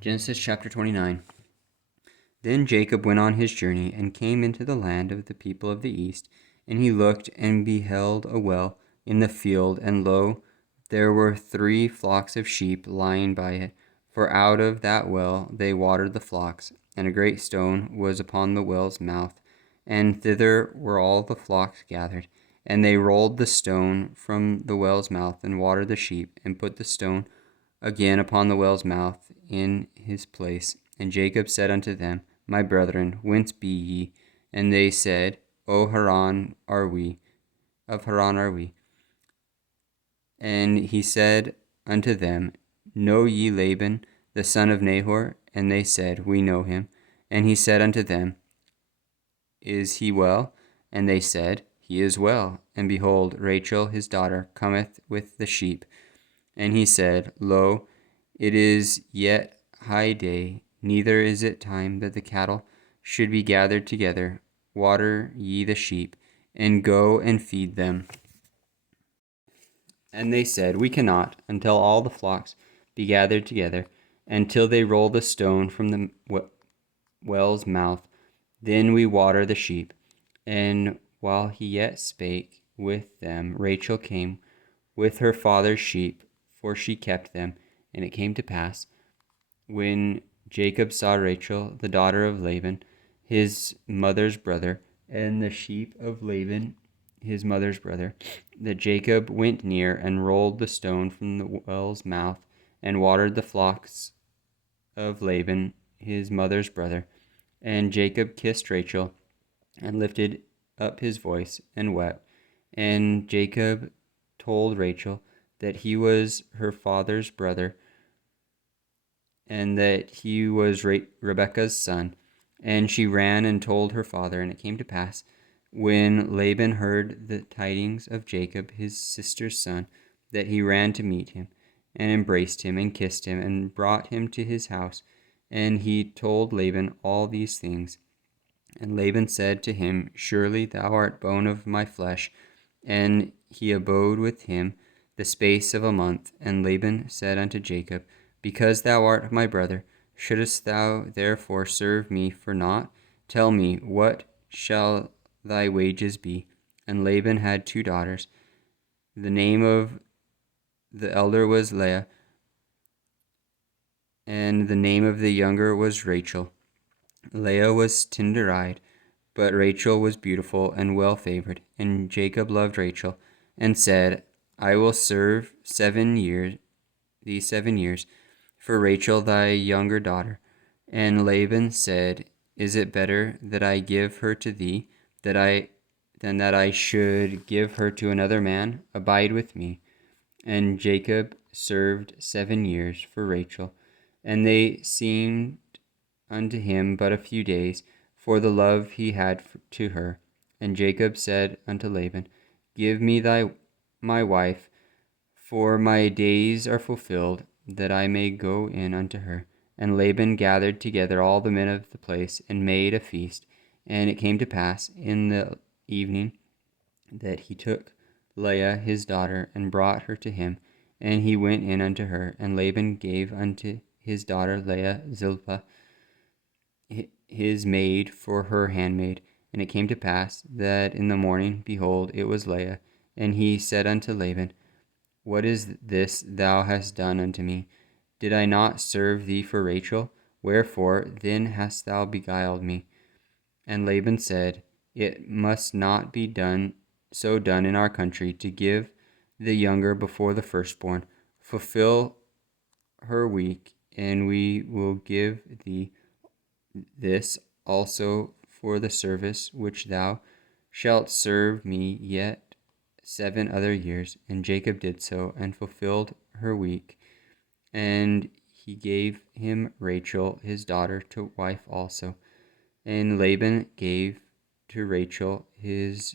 Genesis chapter 29. Then Jacob went on his journey and came into the land of the people of the east, and he looked and beheld a well in the field, and lo, there were 3 flocks of sheep lying by it, for out of that well they watered the flocks, and a great stone was upon the well's mouth, and thither were all the flocks gathered. And they rolled the stone from the well's mouth, and watered the sheep, and put the stone again upon the well's mouth in his place. And Jacob said unto them, My brethren, whence be ye? And they said, Of Haran are we. And he said unto them, Know ye Laban, the son of Nahor? And they said, We know him. And he said unto them, Is he well? And they said, He is well. And behold, Rachel his daughter cometh with the sheep. And he said, Lo, it is yet high day, neither is it time that the cattle should be gathered together. Water ye the sheep, and go and feed them. And they said, We cannot, until all the flocks be gathered together, until they roll the stone from the well's mouth. Then we water the sheep. And while he yet spake with them, Rachel came with her father's sheep, for she kept them. And it came to pass, when Jacob saw Rachel, the daughter of Laban, his mother's brother, and the sheep of Laban, his mother's brother, that Jacob went near and rolled the stone from the well's mouth, and watered the flocks of Laban, his mother's brother. And Jacob kissed Rachel, and lifted up his voice, and wept. And Jacob told Rachel that he was her father's brother, and that he was Rebekah's son. And she ran and told her father. And it came to pass, when Laban heard the tidings of Jacob his sister's son, that he ran to meet him, and embraced him, and kissed him, and brought him to his house. And he told Laban all these things. And Laban said to him, Surely thou art bone of my flesh. And he abode with him the space of a month. And Laban said unto Jacob, Because thou art my brother, shouldest thou therefore serve me for naught? Tell me, what shall thy wages be? And Laban had 2 daughters. The name of the elder was Leah, and the name of the younger was Rachel. Leah was tender-eyed, but Rachel was beautiful and well-favored. And Jacob loved Rachel, and said, I will serve these 7 years, for Rachel thy younger daughter. And Laban said, Is it better that I give her to thee, than that I should give her to another man? Abide with me. And Jacob served 7 years for Rachel, and they seemed unto him but a few days, for the love he had to her. And Jacob said unto Laban, Give me my wife, for my days are fulfilled, that I may go in unto her. And Laban gathered together all the men of the place, and made a feast. And it came to pass in the evening that he took Leah his daughter, and brought her to him. And he went in unto her. And Laban gave unto his daughter Leah Zilpah, his maid, for her handmaid. And it came to pass that in the morning, behold, it was Leah. And he said unto Laban, What is this thou hast done unto me? Did I not serve thee for Rachel? Wherefore then hast thou beguiled me? And Laban said, It must not be so done in our country, to give the younger before the firstborn. Fulfill her week, and we will give thee this also for the service which thou shalt serve me yet 7 other years. And Jacob did so, and fulfilled her week. And he gave him Rachel his daughter to wife also. And Laban gave to Rachel his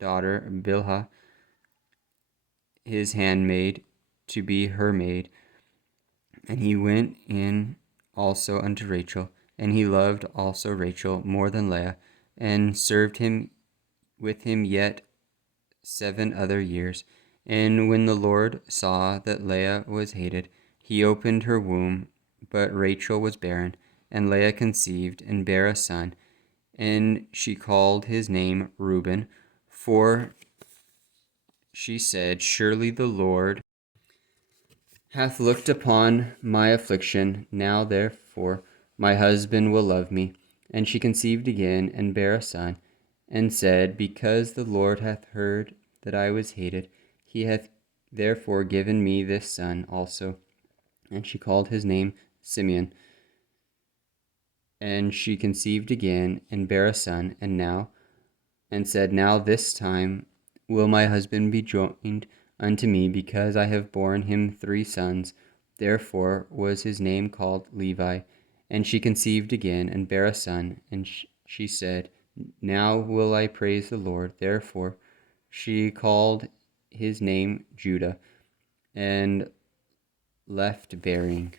daughter Bilhah, his handmaid, to be her maid. And he went in also unto Rachel, and he loved also Rachel more than Leah, and served him with him yet 7 other years. And when the Lord saw that Leah was hated, he opened her womb, but Rachel was barren, and Leah conceived and bare a son, and she called his name Reuben, for she said, Surely the Lord hath looked upon my affliction. Now therefore my husband will love me. And she conceived again, and bare a son, and said, Because the Lord hath heard that I was hated, he hath therefore given me this son also. And she called his name Simeon. And she conceived again, and bare a son, and said, Now this time will my husband be joined unto me, because I have borne him 3 sons. Therefore was his name called Levi. And she conceived again, and bare a son, and she said, Now will I praise the Lord. Therefore she called his name Judah, and left bearing.